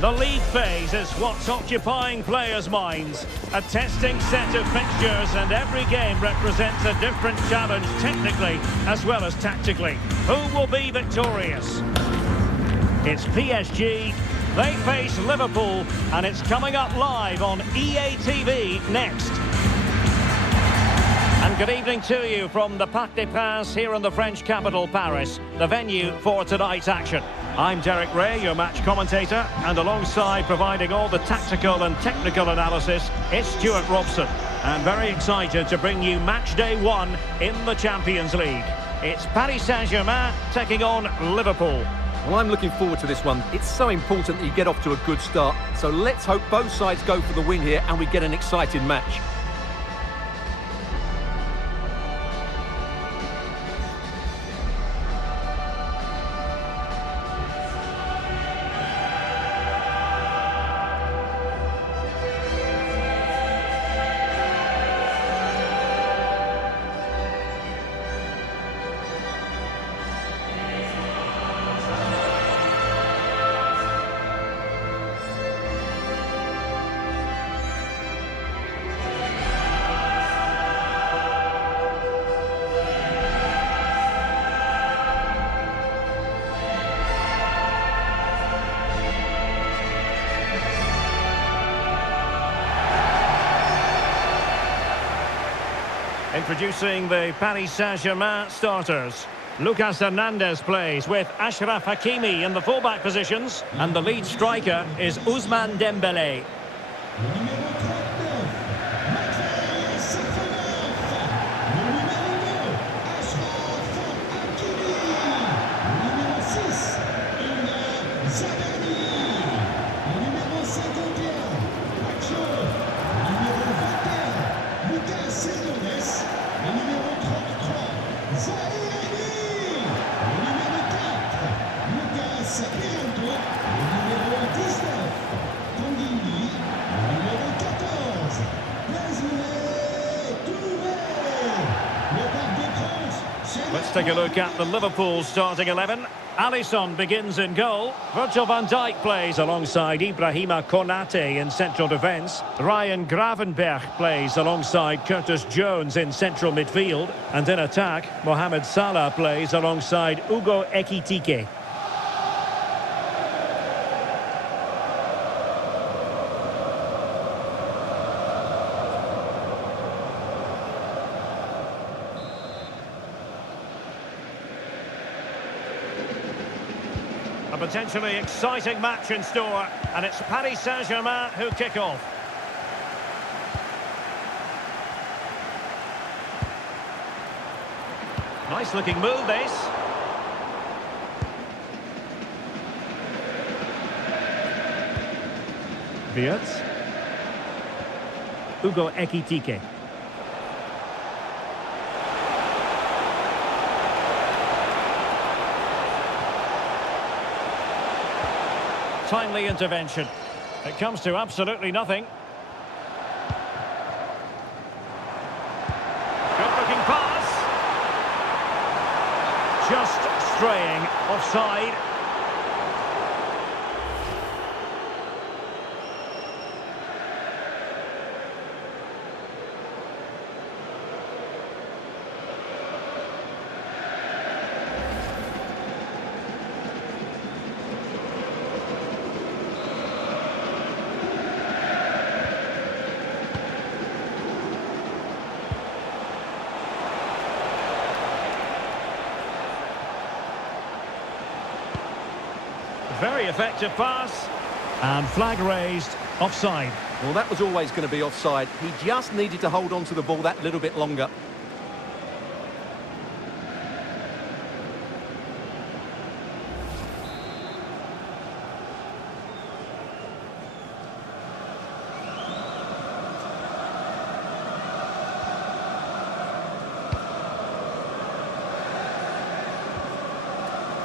The league phase is what's occupying players' minds. A testing set of fixtures, and every game represents a different challenge technically as well as tactically. Who will be victorious? It's PSG. They face Liverpool, and it's coming up live on EA TV next. And good evening to you from the Parc des Princes here in the French capital, Paris, the venue for tonight's action. I'm Derek Ray, your match commentator, and alongside providing all the tactical and technical analysis, it's Stuart Robson. And very excited to bring you match day 1 in the Champions League. It's Paris Saint-Germain taking on Liverpool. Well, I'm looking forward to this one. It's so important that you get off to a good start. So let's hope both sides go for the win here and we get an exciting match. Introducing the Paris Saint-Germain starters. Lucas Hernandez plays with Achraf Hakimi in the fullback positions, and the lead striker is Ousmane Dembélé. Let's take a look at the Liverpool starting 11. Alisson begins in goal. Virgil van Dijk plays alongside Ibrahima Konate in central defence. Ryan Gravenberch plays alongside Curtis Jones in central midfield. And in attack, Mohamed Salah plays alongside Hugo Ekitike. A potentially exciting match in store, and it's Paris Saint-Germain who kick off. Nice looking move, this. Wirtz. Hugo Ekitike. Timely intervention. It comes to absolutely nothing. Good looking pass. Just straying offside. Very effective pass. And flag raised, offside. Well, that was always going to be offside. He just needed to hold on to the ball that little bit longer.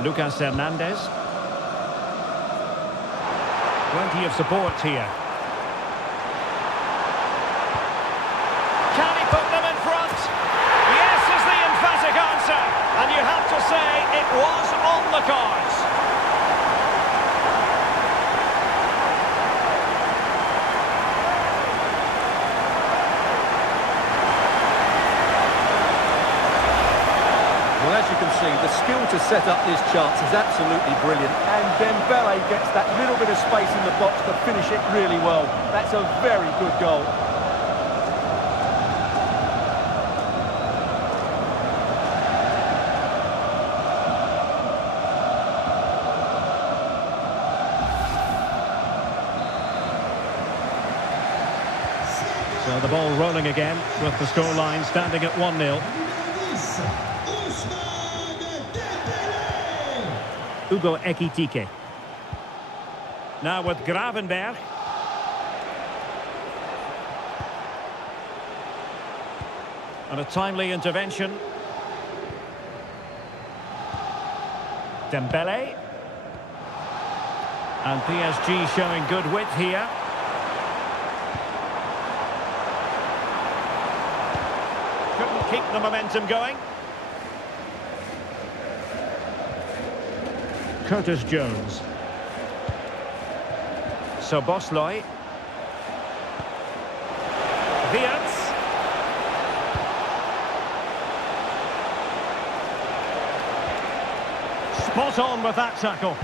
Lucas Hernandez. Plenty of support here. Can he put them in front? Yes is the emphatic answer. And you have to say it was on the cards. skill to set up this chance is absolutely brilliant. And Dembele gets that little bit of space in the box to finish it really well. That's a very good goal. So the ball rolling again with the scoreline standing at 1-0. Hugo Ekitike. Now with Gravenberg. And a timely intervention. Dembele. And PSG showing good width here. Couldn't keep the momentum going. Curtis Jones. Szoboszlai. Wirtz. Spot on with that tackle.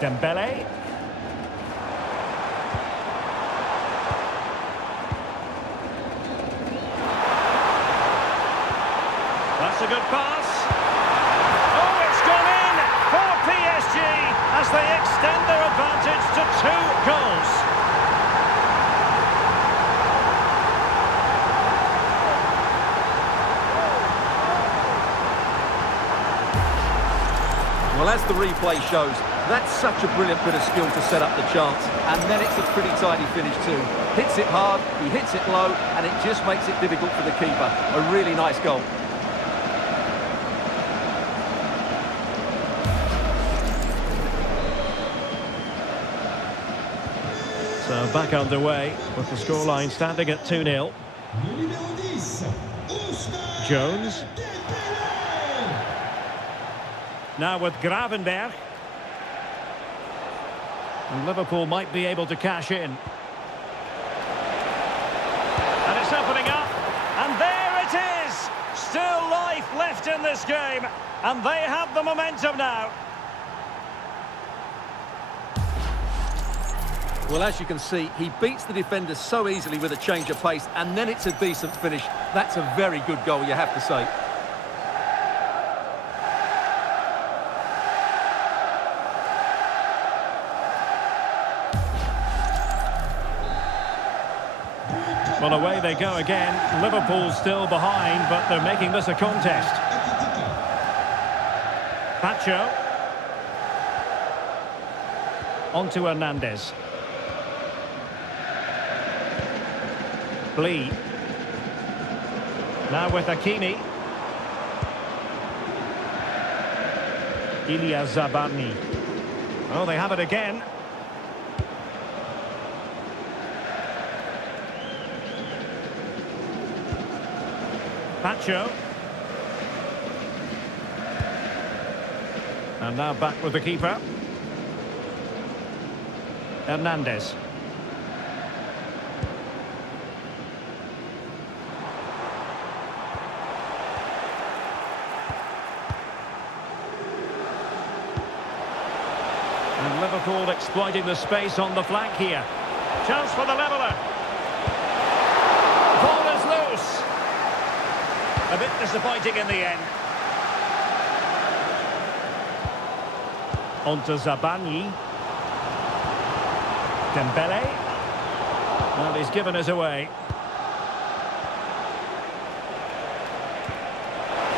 Dembele. That's a good pass. Oh, it's gone in for PSG as they extend their advantage to 2 goals. Well, as the replay shows, that's such a brilliant bit of skill to set up the chance. And then it's a pretty tidy finish too. Hits it hard, he hits it low, and it just makes it difficult for the keeper. A really nice goal. So back underway with the scoreline standing at 2-0. Jones. Now with Gravenberg. And Liverpool might be able to cash in. And it's opening up. And there it is! Still life left in this game. And they have the momentum now. Well, as you can see, he beats the defender so easily with a change of pace, and then it's a decent finish. That's a very good goal, you have to say. Well, away they go again. Liverpool still behind, but they're making this a contest. Pacho. On to Hernandez. Lee. Now with Hakimi. Ilya Zabarny. Oh, they have it again. Pacho. And now back with the keeper. Hernandez. And Liverpool exploiting the space on the flank here. Chance for the leveller. Ball is loose. A bit disappointing in the end. On to Zabarny. Dembele. Well, he's given us away.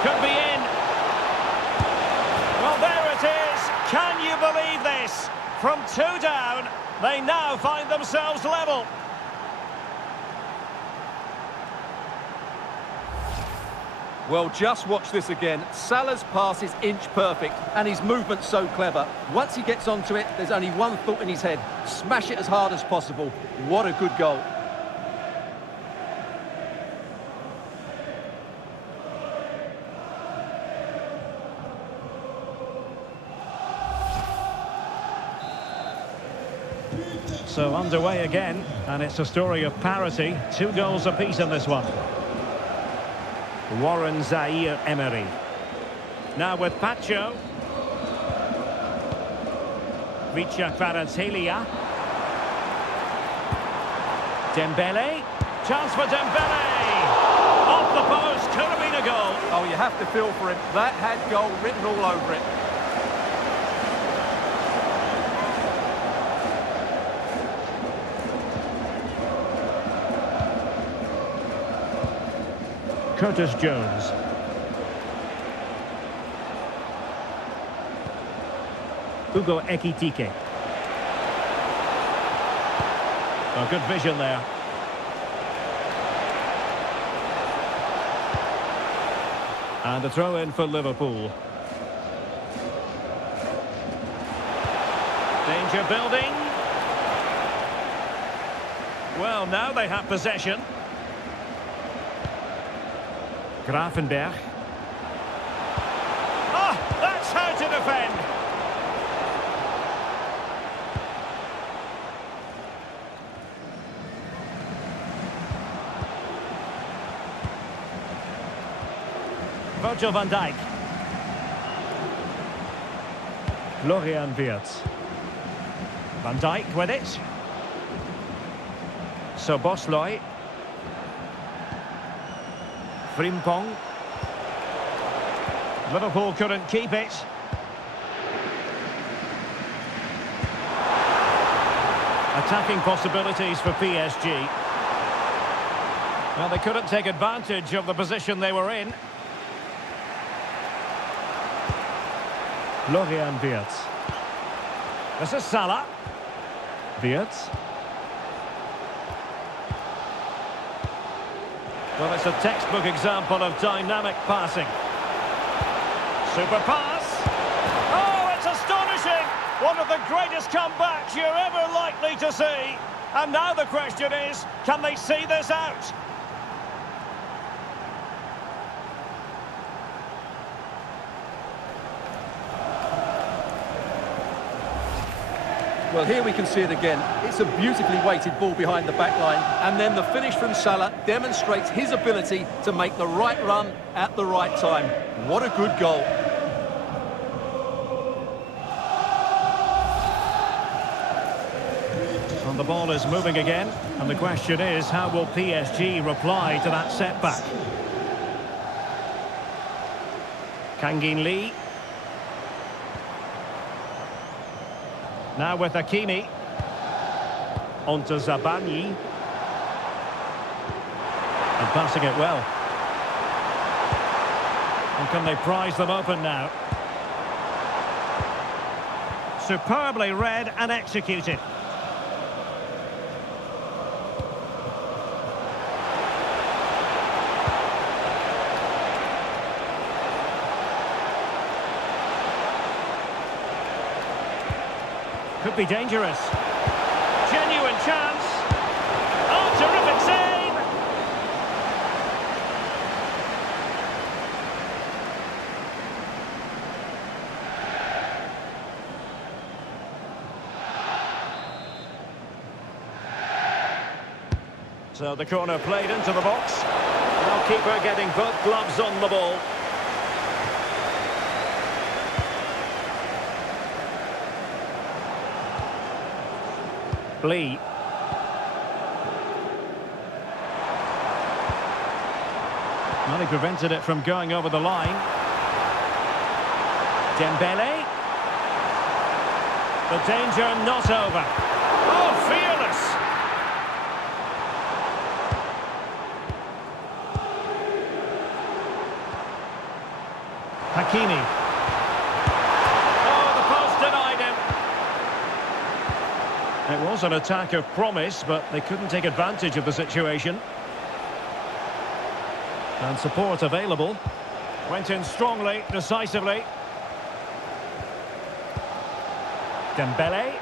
Could be in. Well, there it is. Can you believe this? From 2 down, they now find themselves level. Well, just watch this again. Salah's pass is inch perfect, and his movement's so clever. Once he gets onto it, there's only one thought in his head. Smash it as hard as possible. What a good goal. So underway again, and it's a story of parity. 2 goals apiece in this one. Warren Zaire-Emery. Now with Pacho. Vicha Kvaratskhelia. Dembele. Chance for Dembele. Off the post. Could have been a goal. Oh, you have to feel for him. That had goal written all over it. Curtis Jones. Hugo Ekitike. Oh, good vision there. And a throw in for Liverpool. Danger building. Well, now they have possession. Gravenberg. Oh, that's how to defend. Virgil van Dijk. Florian Wirtz. Van Dijk with it. Szoboszlai. Frimpong. Liverpool couldn't keep it. Attacking possibilities for PSG. Well, they couldn't take advantage of the position they were in. Florian Wirtz. This is Salah. Wirtz. Well, it's a textbook example of dynamic passing. Super pass. Oh, it's astonishing! One of the greatest comebacks you're ever likely to see. And now the question is, can they see this out? Well, here we can see it again. It's a beautifully weighted ball behind the back line, and then the finish from Salah demonstrates his ability to make the right run at the right time. What a good goal. And the ball is moving again, and the question is, how will PSG reply to that setback? Kangin Lee. Now with Hakimi. On to Zabani. And passing it well. And can they prize them open now? Superbly read and executed. Could be dangerous. Genuine chance. Oh, terrific save! So the corner played into the box. Goalkeeper getting both gloves on the ball. Lee. Well, he prevented it from going over the line. Dembele. The danger not over. Oh, fearless! Hakimi. Oh, the post denied him. It was an attack of promise, but they couldn't take advantage of the situation. And support available. Went in strongly, decisively. Dembele.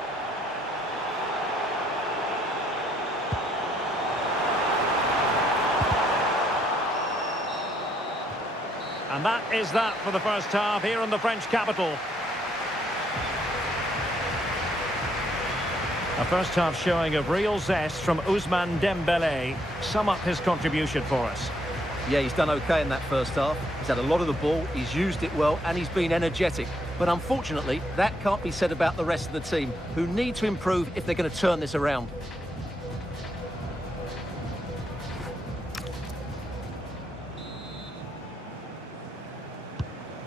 And that is that for the first half here in the French capital. A first half showing of real zest from Ousmane Dembele. Sum up his contribution for us. Yeah, he's done okay in that first half. He's had a lot of the ball, he's used it well, and he's been energetic. But unfortunately, that can't be said about the rest of the team, who need to improve if they're going to turn this around.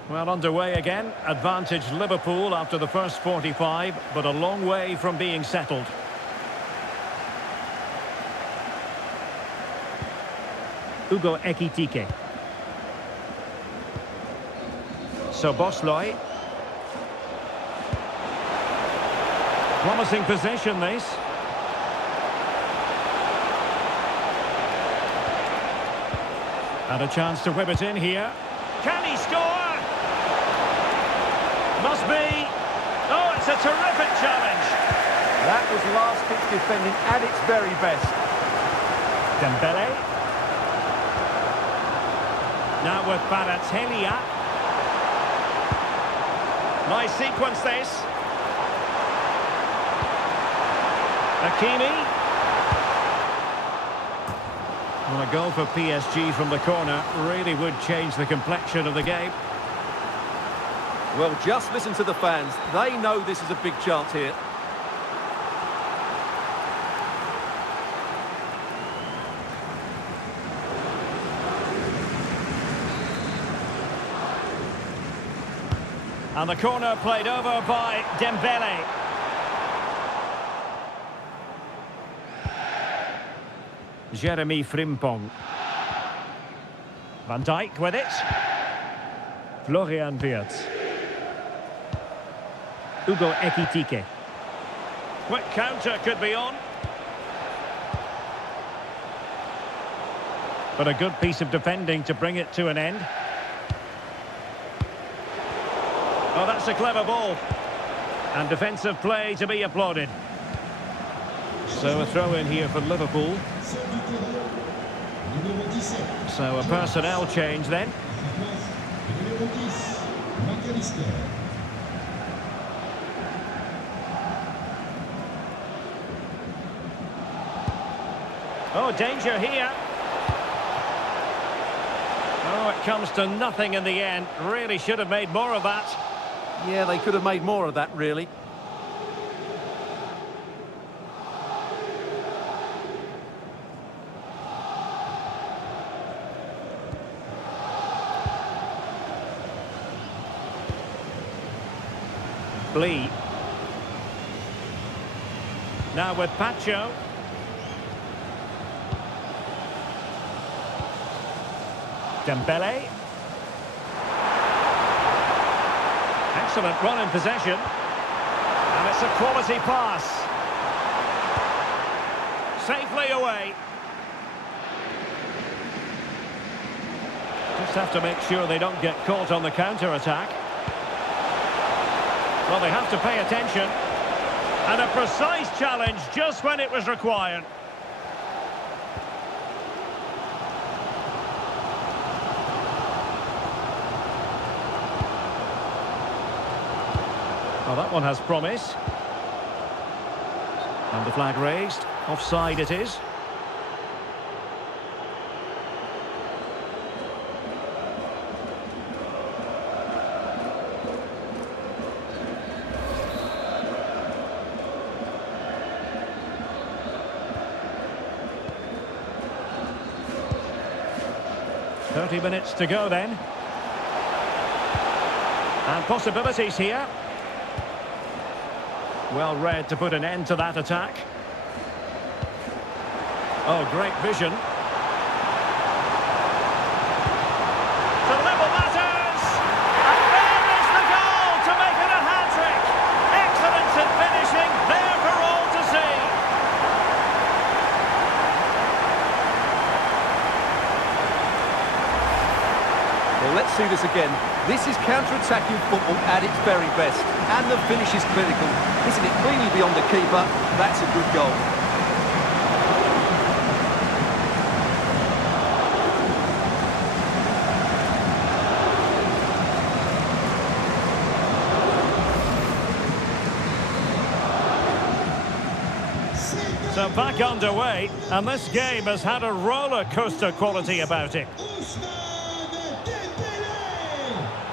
Well, underway again. Advantage Liverpool after the first 45, but a long way from being settled. Hugo Ekitike. So Bosloy. Promising position, this. And a chance to whip it in here. Can he score? Must be. Oh, it's a terrific challenge. That was last-ditch defending at its very best. Dembele. Now with Baratelia. Nice sequence, this. Hakimi. Well, a goal for PSG from the corner really would change the complexion of the game. Well, just listen to the fans. They know this is a big chance here. And the corner played over by Dembele. Jeremy Frimpong. Van Dijk with it. Florian Wirtz. Hugo Ekitike. Quick counter could be on. But a good piece of defending to bring it to an end. Oh, that's a clever ball. And defensive play to be applauded. So a throw in here for Liverpool. So a personnel change then. Oh, danger here. Oh, it comes to nothing in the end. Really should have made more of that. Yeah, they could have made more of that, really. Lee. Now with Pacho. Dembele. Excellent run in possession. And it's a quality pass. Safely away. Just have to make sure they don't get caught on the counter-attack. Well, they have to pay attention. And a precise challenge just when it was required. Well, that one has promise. And the flag raised. Offside it is. "30 minutes to go then. And possibilities here. Well read to put an end to that attack. Oh, great vision. To level matters! And there is the goal to make it a hat-trick! Excellence in finishing, there for all to see. Well, let's see this again. This is counter-attacking football at its very best. And the finish is clinical. Hitting it cleanly beyond the keeper. That's a good goal. So back underway, and this game has had a roller coaster quality about it.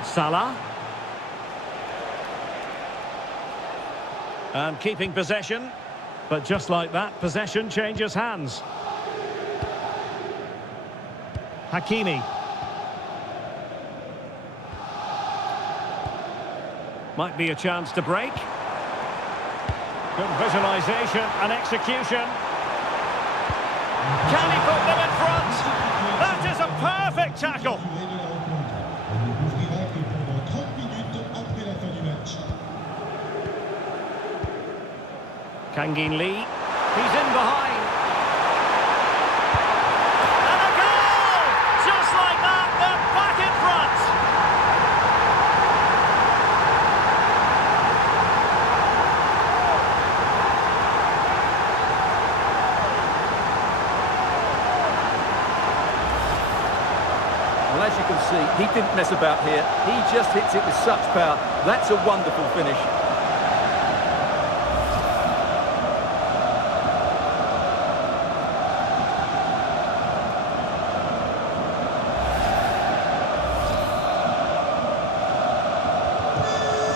Salah. And keeping possession. But just like that, possession changes hands. Hakimi. Might be a chance to break. Good visualisation and execution. Can he put them in front? That is a perfect tackle. Kangin Lee. He's in behind. And a goal! Just like that, they're back in front. Well, as you can see, he didn't mess about here. He just hits it with such power. That's a wonderful finish.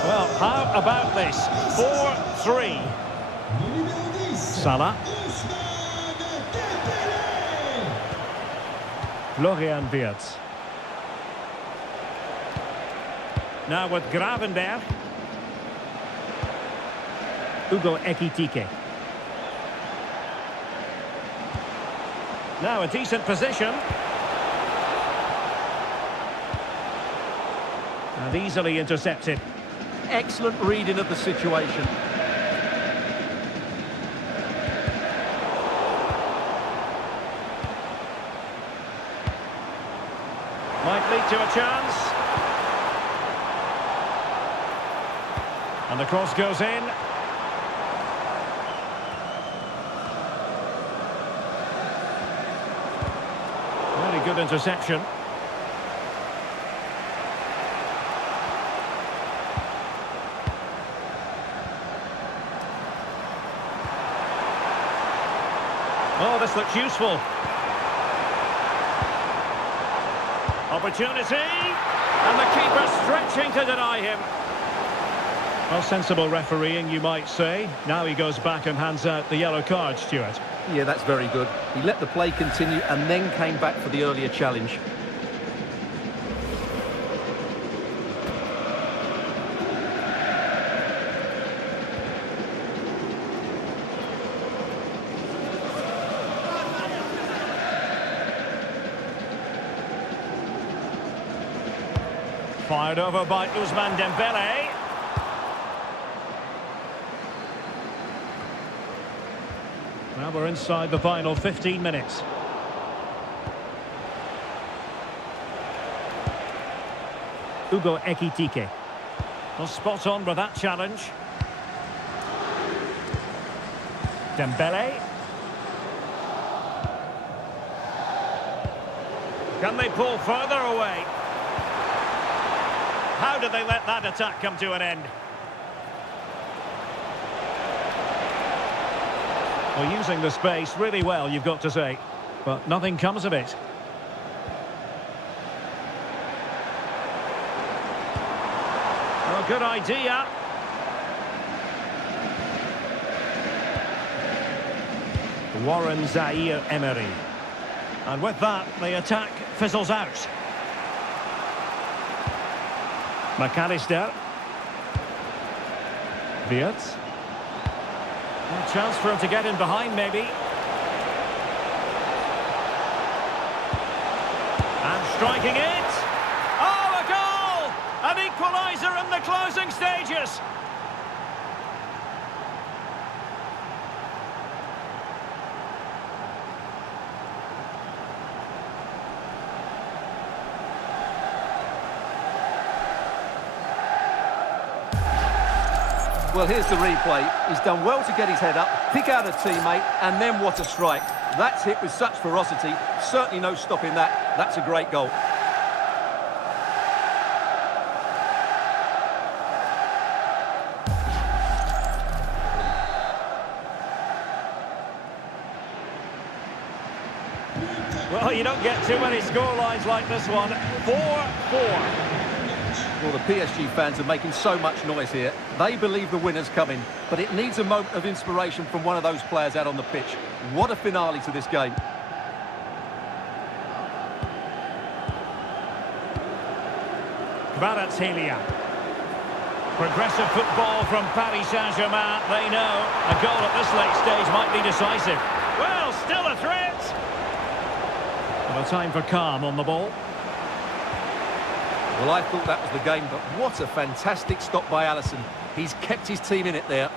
Well, how about this? 4-3. Salah. Florian Wirtz. Now with Gravenberg. Hugo Ekitike. Now a decent position. And easily intercepted. Excellent reading of the situation. Might lead to a chance. And the cross goes in. Very good interception. Oh, this looks useful. Opportunity. And the keeper stretching to deny him. Well, sensible refereeing, you might say. Now he goes back and hands out the yellow card, Stuart. Yeah, that's very good. He let the play continue and then came back for the earlier challenge. Fired over by Mzpanda. Now we're inside the final 15 minutes. Hugo Ekitike. Well, spot on with that challenge. Dembele. Can they pull further away? How did they let that attack come to an end? Well, using the space really well, you've got to say. But nothing comes of it. Well, good idea. Warren Zaire-Emery. And with that, the attack fizzles out. McAllister. Wirtz. A chance for him to get in behind, maybe. And striking it. Oh, a goal! An equaliser in the closing stages. Well, here's the replay. He's done well to get his head up, pick out a teammate, and then what a strike. That's hit with such ferocity. Certainly no stopping that. That's a great goal. Well, you don't get too many scorelines like this one. 4-4. Well, the PSG fans are making so much noise here. They believe the winner's coming, but it needs a moment of inspiration from one of those players out on the pitch. What a finale to this game. Kvaratskhelia. Progressive football from Paris Saint-Germain. They know a goal at this late stage might be decisive. Well, still a threat. Well, time for calm on the ball. Well, I thought that was the game, but what a fantastic stop by Alisson. He's kept his team in it there.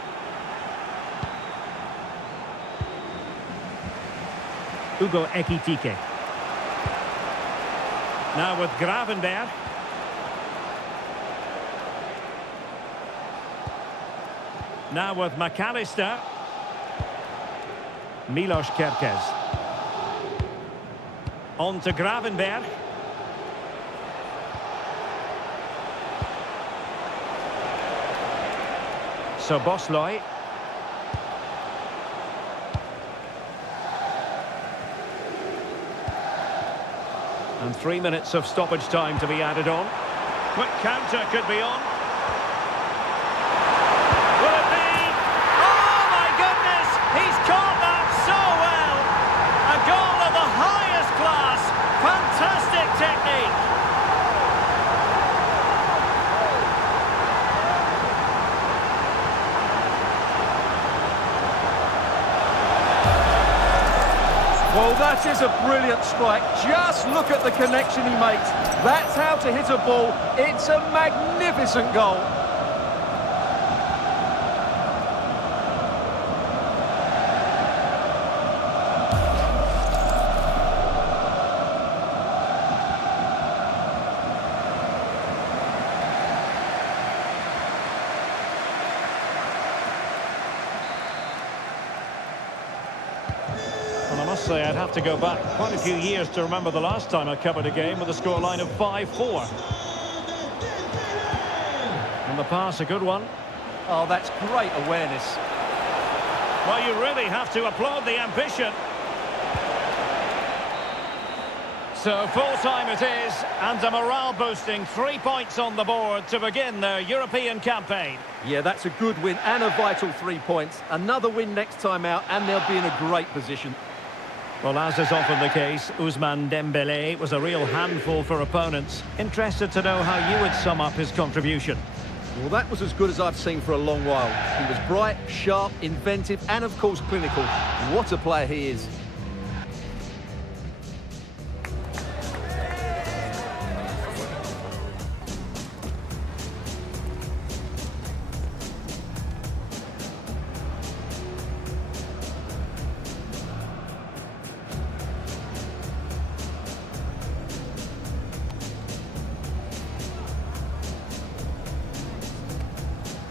Hugo Ekitike. Now with Gravenberg. Now with McAllister. Milos Kerkez. On to Gravenberg. So Bosley. And 3 minutes of stoppage time to be added on. Quick counter could be on. Will it be? Oh my goodness! He's caught that so well! A goal of the highest class. Fantastic technique. Well, that is a brilliant strike. Just look at the connection he makes. That's how to hit a ball. It's a magnificent goal. Well, I must say I'd have to go back quite a few years to remember the last time I covered a game with a scoreline of 5-4. And the pass, a good one. Oh, that's great awareness. Well, you really have to applaud the ambition. So full-time it is, and a morale-boosting 3 points on the board to begin their European campaign. Yeah, that's a good win and a vital 3 points. Another win next time out, and they'll be in a great position. Well, as is often the case, Ousmane Dembélé was a real handful for opponents. Interested to know how you would sum up his contribution. Well, that was as good as I've seen for a long while. He was bright, sharp, inventive, and of course clinical. What a player he is.